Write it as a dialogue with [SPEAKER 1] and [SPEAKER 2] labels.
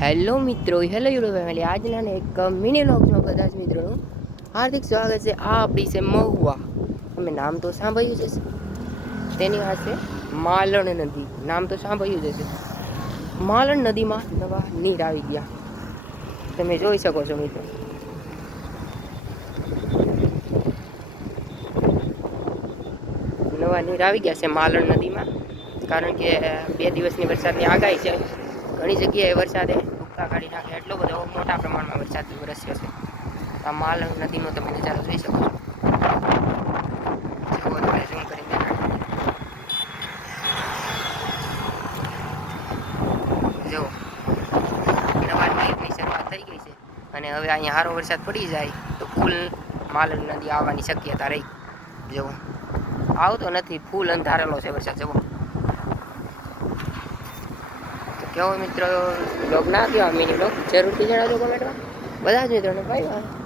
[SPEAKER 1] Hello મિત્રો, hello YouTube family. આજના એક મિની વ્લોગમાં બધા જ મિત્રોનું હાર્દિક સ્વાગત છે આ આપણી છે મહુવા. તમે નામ તો સાંભળ્યું જ હશે. તેની આ છે માલણ નદી. નામ તો સાંભળ્યું જ હશે. માલણ નદીમાં નવા નીર આવી ગયા. તમે જોઈ શકો છો મિત્રો. નવા નીર આવી ગયા છે માલણ નદીમાં. કારણ કે બે દિવસની વરસાદની આગાહી છે. ઘણી જગ્યાએ વરસાદે ભૂક્કા કાઢી નાખે. એટલો બધો મોટા પ્રમાણમાં વરસાદ વરસ્યો છે. આ માલ નદીનો તમે નજારો જોઈ શકો છો. જુઓ શરૂઆત થઈ ગઈ છે. અને હવે અહીંયા સારો વરસાદ પડી જાય તો ફૂલ માલણ નદી આવવાની શક્યતા રહી. જુઓ. આવતો નથી. ફૂલ અંધારેલો છે વરસાદ. જુઓ તો કેવો મિત્રો બ્લોગ ના ગયો મિની બ્લોગ જરૂરથી જણાવજો કોમેન્ટમાં બધા જ મિત્રોને બાય